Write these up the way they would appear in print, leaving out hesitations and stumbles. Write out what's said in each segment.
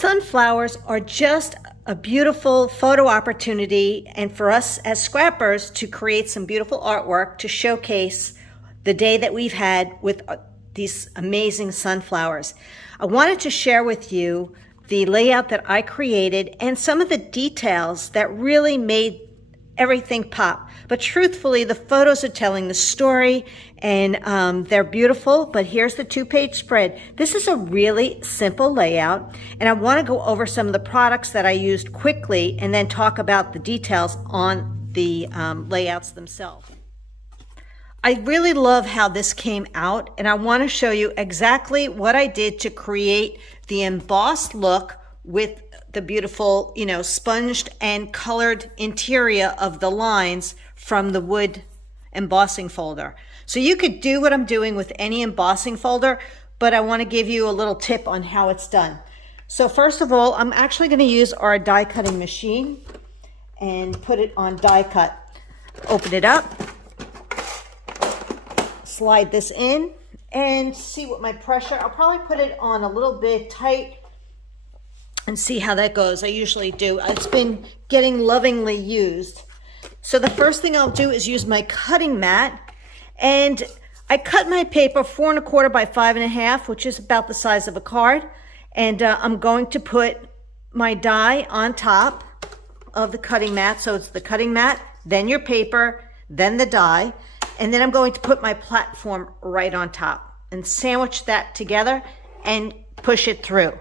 Sunflowers are just a beautiful photo opportunity, and for us as scrappers to create some beautiful artwork to showcase the day that we've had with these amazing sunflowers. I wanted to share with you the layout that I created and some of the details that really made everything pop. But truthfully, the photos are telling the story, and they're beautiful. But here's the 2-page spread. This is a really simple layout, and I want to go over some of the products that I used quickly and then talk about the details on the layouts themselves. I really love how this came out, and I want to show you exactly what I did to create the embossed look with the beautiful, sponged and colored interior of the lines from the wood embossing folder. So you could do what I'm doing with any embossing folder, but I want to give you a little tip on how it's done. So first of all, I'm actually going to use our die cutting machine and put it on die cut. Open it up, slide this in, and see what my pressure, I'll probably put it on a little bit tight and see how that goes. I usually do. It's been getting lovingly used. So the first thing I'll do is use my cutting mat, and I cut my paper 4 1/4 by 5 1/2, which is about the size of a card. And I'm going to put my die on top of the cutting mat. So it's the cutting mat, then your paper, then the die. And then I'm going to put my platform right on top and sandwich that together and push it through.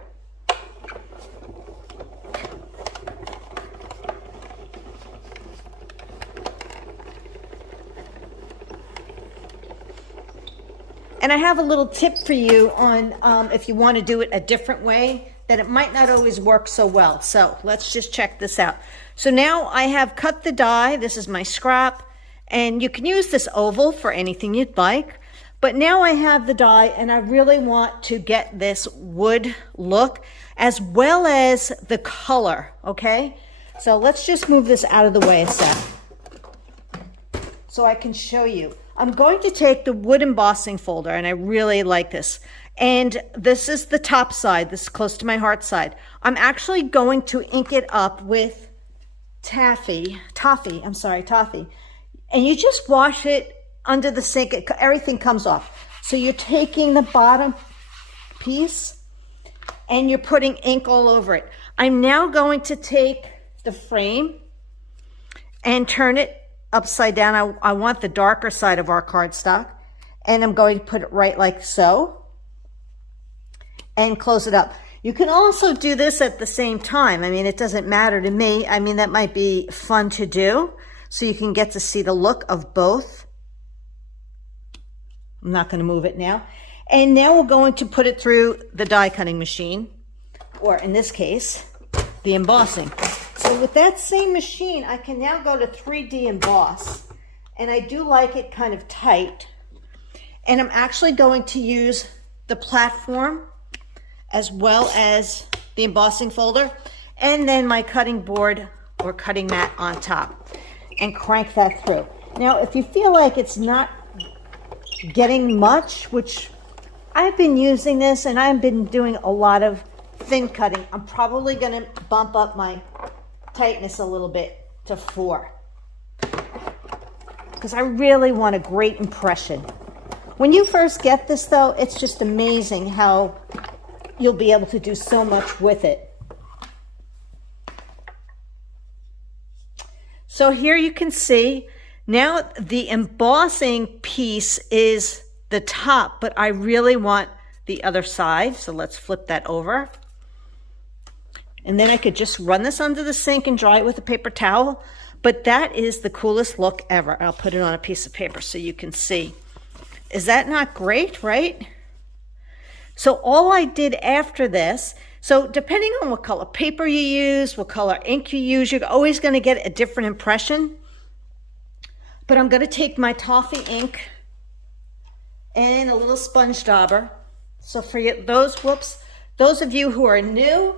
And I have a little tip for you on if you want to do it a different way, that it might not always work so well. So let's just check this out. So now I have cut the die. This is my scrap. And you can use this oval for anything you'd like. But now I have the die, and I really want to get this wood look as well as the color, okay? So let's just move this out of the way a sec so I can show you. I'm going to take the wood embossing folder, and I really like this. And this is the top side. This is close to my heart side. I'm actually going to ink it up with toffee. And you just wash it under the sink. Everything comes off. So you're taking the bottom piece and you're putting ink all over it. I'm now going to take the frame and turn it upside down. I want the darker side of our cardstock, and I'm going to put it right like so and close it up. You can also do this at the same time. I mean, it doesn't matter to me. I mean, that might be fun to do so you can get to see the look of both. I'm not going to move it now. And now we're going to put it through the die cutting machine, or in this case, the embossing. So with that same machine, I can now go to 3D emboss, and I do like it kind of tight. And I'm actually going to use the platform as well as the embossing folder, and then my cutting board or cutting mat on top, and crank that through. Now, if you feel like it's not getting much, which I've been using this and I've been doing a lot of thin cutting, I'm probably going to bump up my tightness a little bit to 4 because I really want a great impression. When you first get this though, it's just amazing how you'll be able to do so much with it. So here you can see now the embossing piece is the top, but I really want the other side. So let's flip that over. And then I could just run this under the sink and dry it with a paper towel. But that is the coolest look ever. I'll put it on a piece of paper so you can see. Is that not great, right? So all I did after this, so depending on what color paper you use, what color ink you use, you're always going to get a different impression. But I'm going to take my toffee ink and a little sponge dauber. So for those of you who are new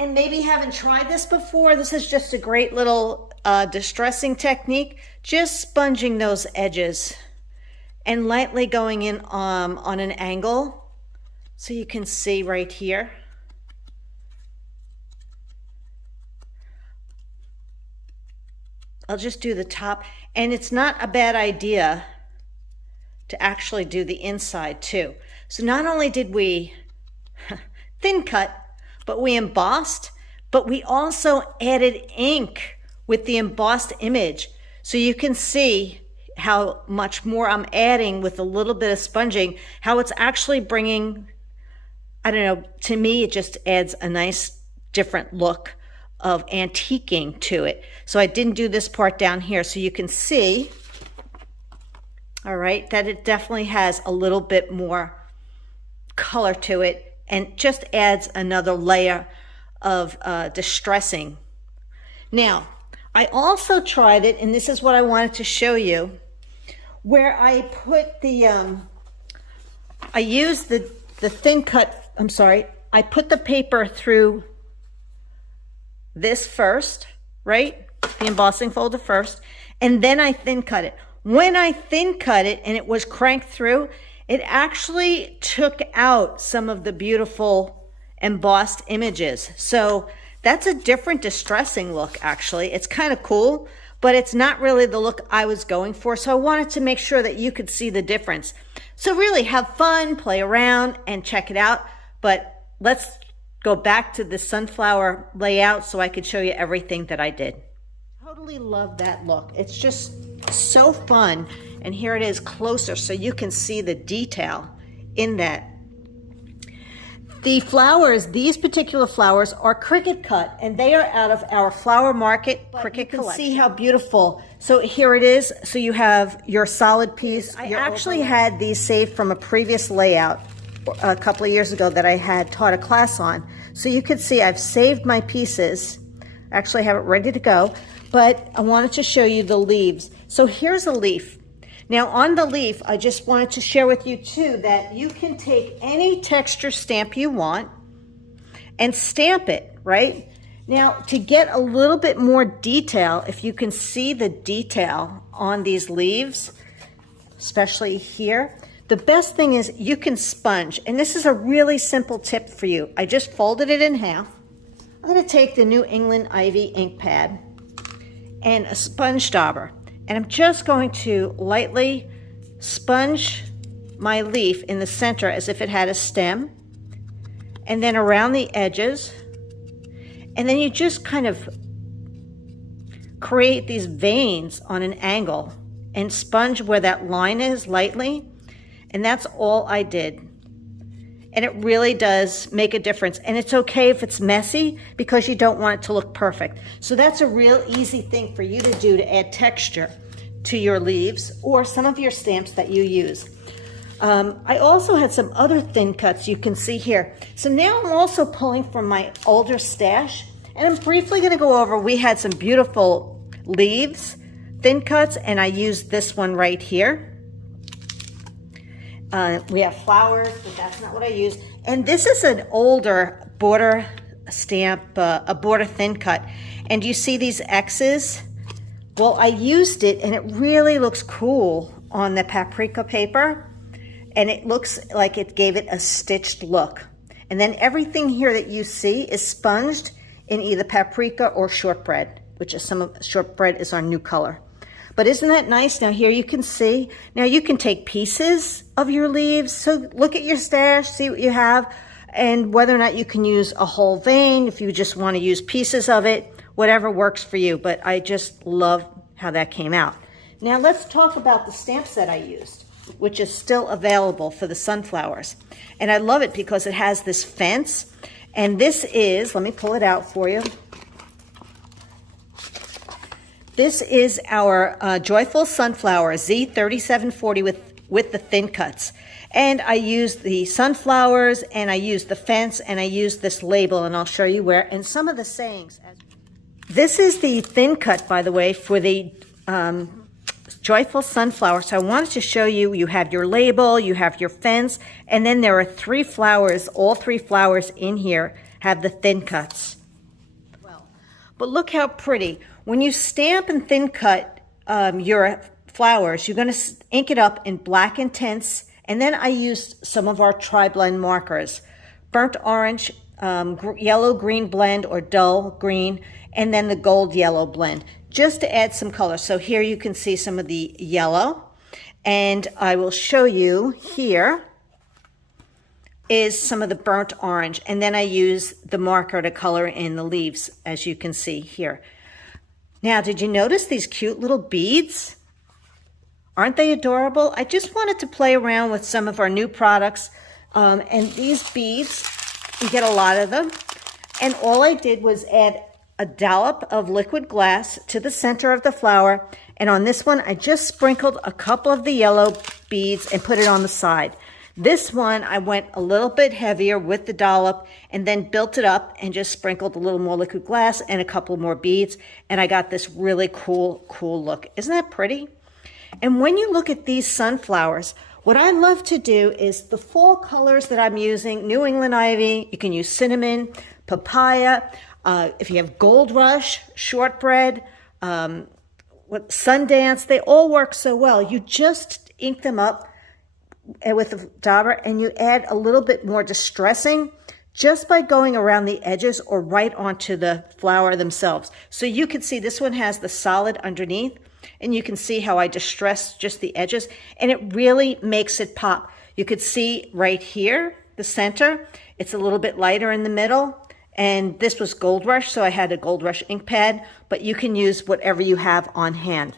and maybe haven't tried this before, this is just a great little distressing technique. Just sponging those edges and lightly going in on an angle so you can see right here. I'll just do the top. And it's not a bad idea to actually do the inside too. So not only did we thin cut, but we embossed, but we also added ink with the embossed image. So you can see how much more I'm adding with a little bit of sponging, how it's actually bringing, I don't know, to me, it just adds a nice different look of antiquing to it. So I didn't do this part down here, so you can see, all right, that it definitely has a little bit more color to it and just adds another layer of distressing. Now, I also tried it, and this is what I wanted to show you, where I put the, I used the thin cut, I put the paper through this first, right? The embossing folder first, and then I thin cut it. When I thin cut it and it was cranked through, it actually took out some of the beautiful embossed images. So that's a different distressing look, actually. It's kind of cool, but it's not really the look I was going for. So I wanted to make sure that you could see the difference. So really have fun, play around, and check it out. But let's go back to the sunflower layout so I could show you everything that I did. Totally love that look. It's just so fun. And here it is closer so you can see the detail in that. The flowers, these particular flowers are cricket cut, and they are out of our Flower Market cricket collection. See how beautiful. So here it is. So you have your solid piece. I actually had these saved from a previous layout a couple of years ago that I had taught a class on. So you can see I've saved my pieces. I actually have it ready to go, but I wanted to show you the leaves. So here's a leaf. Now on the leaf, I just wanted to share with you too that you can take any texture stamp you want and stamp it, right? Now to get a little bit more detail, if you can see the detail on these leaves, especially here, the best thing is you can sponge. And this is a really simple tip for you. I just folded it in half. I'm gonna take the New England Ivy ink pad and a sponge dauber. And I'm just going to lightly sponge my leaf in the center as if it had a stem, and then around the edges. And then you just kind of create these veins on an angle and sponge where that line is lightly. And that's all I did. And it really does make a difference. And it's okay if it's messy because you don't want it to look perfect. So that's a real easy thing for you to do to add texture to your leaves or some of your stamps that you use. I also had some other thin cuts you can see here. So now I'm also pulling from my older stash, and I'm briefly going to go over, we had some beautiful leaves, thin cuts, and I used this one right here. We have flowers, but that's not what I use. And this is an older border stamp, a border thin cut. And you see these X's? Well, I used it and it really looks cool on the paprika paper. And it looks like it gave it a stitched look. And then everything here that you see is sponged in either paprika or shortbread, which is shortbread is our new color. But isn't that nice? Now here you can see, now you can take pieces of your leaves. So look at your stash, see what you have, and whether or not you can use a whole vein, if you just want to use pieces of it, whatever works for you. But I just love how that came out. Now let's talk about the stamp set I used, which is still available for the sunflowers. And I love it because it has this fence. And this is, let me pull it out for you. This is our Joyful Sunflower Z3740 with the thin cuts. And I used the sunflowers, and I used the fence, and I used this label, and I'll show you where, and some of the sayings. This is the thin cut, by the way, for the Joyful Sunflower. So I wanted to show you, you have your label, you have your fence, and then there are 3 flowers. All 3 flowers in here have the thin cuts. But look how pretty. When you stamp and thin cut your flowers, you're going to ink it up in black intense. And then I used some of our tri-blend markers, burnt orange, yellow-green blend or dull green, and then the gold-yellow blend just to add some color. So here you can see some of the yellow, and I will show you here is some of the burnt orange, and then I use the marker to color in the leaves, as you can see here. Now, did you notice these cute little beads? Aren't they adorable? I just wanted to play around with some of our new products, and these beads, you get a lot of them, and all I did was add a dollop of liquid glass to the center of the flower, and on this one, I just sprinkled a couple of the yellow beads and put it on the side. This one, I went a little bit heavier with the dollop and then built it up and just sprinkled a little more liquid glass and a couple more beads. And I got this really cool look. Isn't that pretty? And when you look at these sunflowers, what I love to do is the fall colors that I'm using, New England ivy, you can use cinnamon, papaya, if you have gold rush, shortbread, Sundance, they all work so well. You just ink them up with the dauber, and you add a little bit more distressing just by going around the edges or right onto the flower themselves. So you can see this one has the solid underneath, and you can see how I distress just the edges, and it really makes it pop. You could see right here, the center, it's a little bit lighter in the middle, and this was Gold Rush, so I had a Gold Rush ink pad, but you can use whatever you have on hand.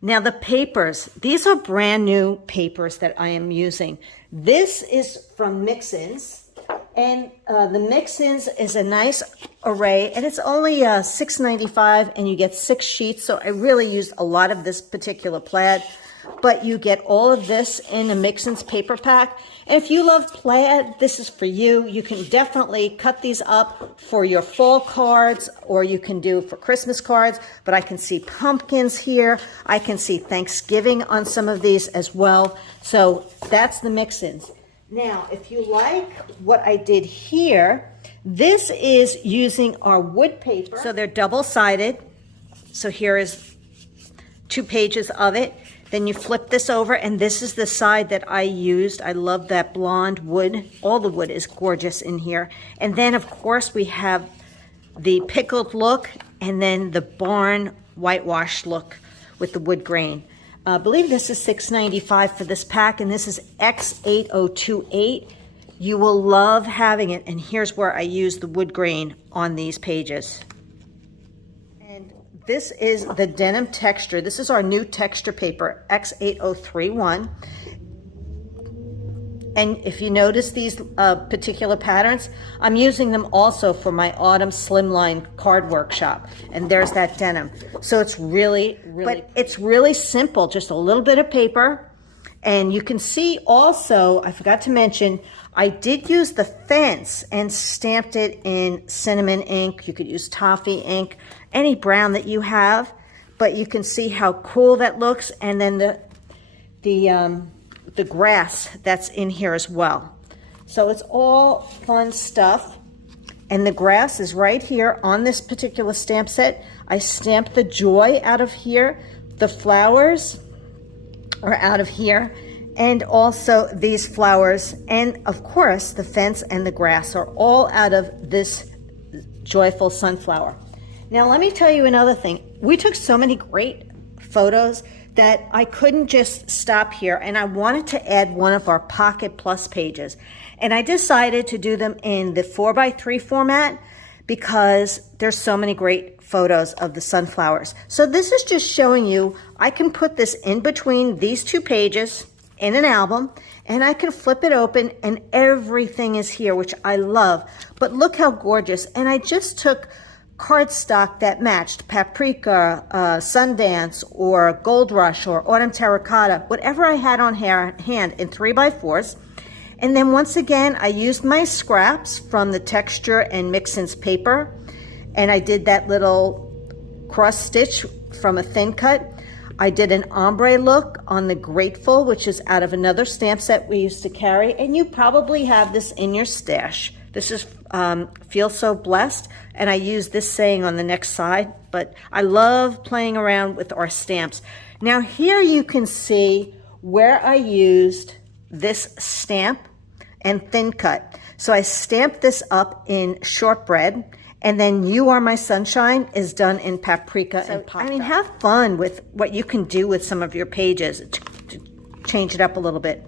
Now the papers, these are brand new papers that I am using. This is from Mix-Ins, and the Mix-Ins is a nice array, and it's only $6.95, and you get 6 sheets, so I really used a lot of this particular plaid. But you get all of this in a Mix-Ins paper pack. And if you love plaid, this is for you. You can definitely cut these up for your fall cards, or you can do for Christmas cards. But I can see pumpkins here. I can see Thanksgiving on some of these as well. So that's the Mix-Ins. Now, if you like what I did here, this is using our wood paper. So they're double-sided. So here is 2 pages of it. Then you flip this over, and this is the side that I used. I love that blonde wood. All the wood is gorgeous in here. And then, of course, we have the pickled look, and then the barn whitewash look with the wood grain. I believe this is $6.95 for this pack, and this is X8028. You will love having it, and here's where I use the wood grain on these pages. This is the denim texture. This is our new texture paper, X8031. And if you notice these particular patterns, I'm using them also for my autumn slimline card workshop. And there's that denim. So it's really but it's really simple, just a little bit of paper. And you can see also, I forgot to mention, I did use the fence and stamped it in cinnamon ink. You could use toffee ink, any brown that you have, but you can see how cool that looks. And then the grass that's in here as well. So it's all fun stuff. And the grass is right here on this particular stamp set. I stamped the joy out of here. The flowers are out of here. And also these flowers, and of course the fence and the grass are all out of this joyful sunflower. Now let me tell you another thing. We took so many great photos that I couldn't just stop here, and I wanted to add one of our Pocket Plus pages. And I decided to do them in the 4x3 format because there's so many great photos of the sunflowers. So this is just showing you, I can put this in between these 2 pages in an album, and I can flip it open and everything is here, which I love. But look how gorgeous. And I just took cardstock that matched Paprika, Sundance, or Gold Rush, or Autumn Terracotta, whatever I had on hand in 3x4s. And then once again, I used my scraps from the texture and Mix-Ins paper, and I did that little cross stitch from a thin cut. I did an ombre look on the Grateful, which is out of another stamp set we used to carry, and you probably have this in your stash. This is Feel So Blessed, and I use this saying on the next side, but I love playing around with our stamps. Now here you can see where I used this stamp and thin cut. So I stamped this up in shortbread, And then You Are My Sunshine is done in paprika and pop. I mean, have fun with what you can do with some of your pages to change it up a little bit.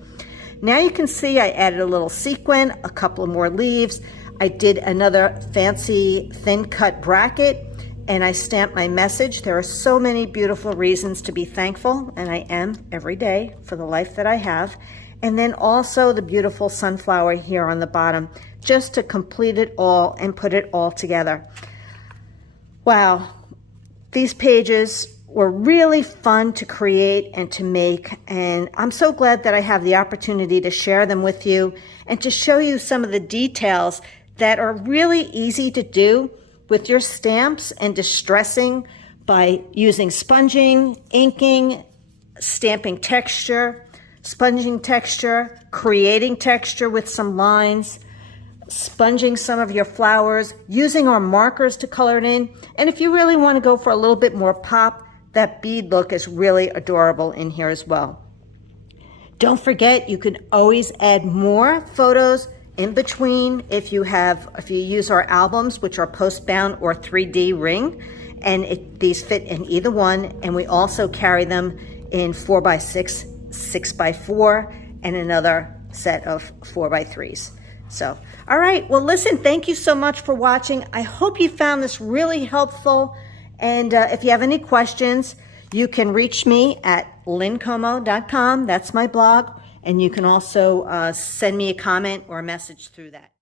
Now you can see I added a little sequin, a couple of more leaves. I did another fancy thin cut bracket, and I stamped my message. There are so many beautiful reasons to be thankful, and I am every day for the life that I have. And then also the beautiful sunflower here on the bottom, just to complete it all and put it all together. Wow, these pages were really fun to create and to make, and I'm so glad that I have the opportunity to share them with you and to show you some of the details that are really easy to do with your stamps and distressing by using sponging, inking, stamping texture, sponging texture, creating texture with some lines, sponging some of your flowers, using our markers to color it in. And if you really want to go for a little bit more pop, that bead look is really adorable in here as well. Don't forget, you can always add more photos in between if you use our albums, which are post-bound or 3D ring, and these fit in either one. And we also carry them in 4x6, 6x4, and another set of 4x3s. So, all right, well, listen, thank you so much for watching. I hope you found this really helpful. And if you have any questions, you can reach me at lynncomo.com. That's my blog. And you can also send me a comment or a message through that.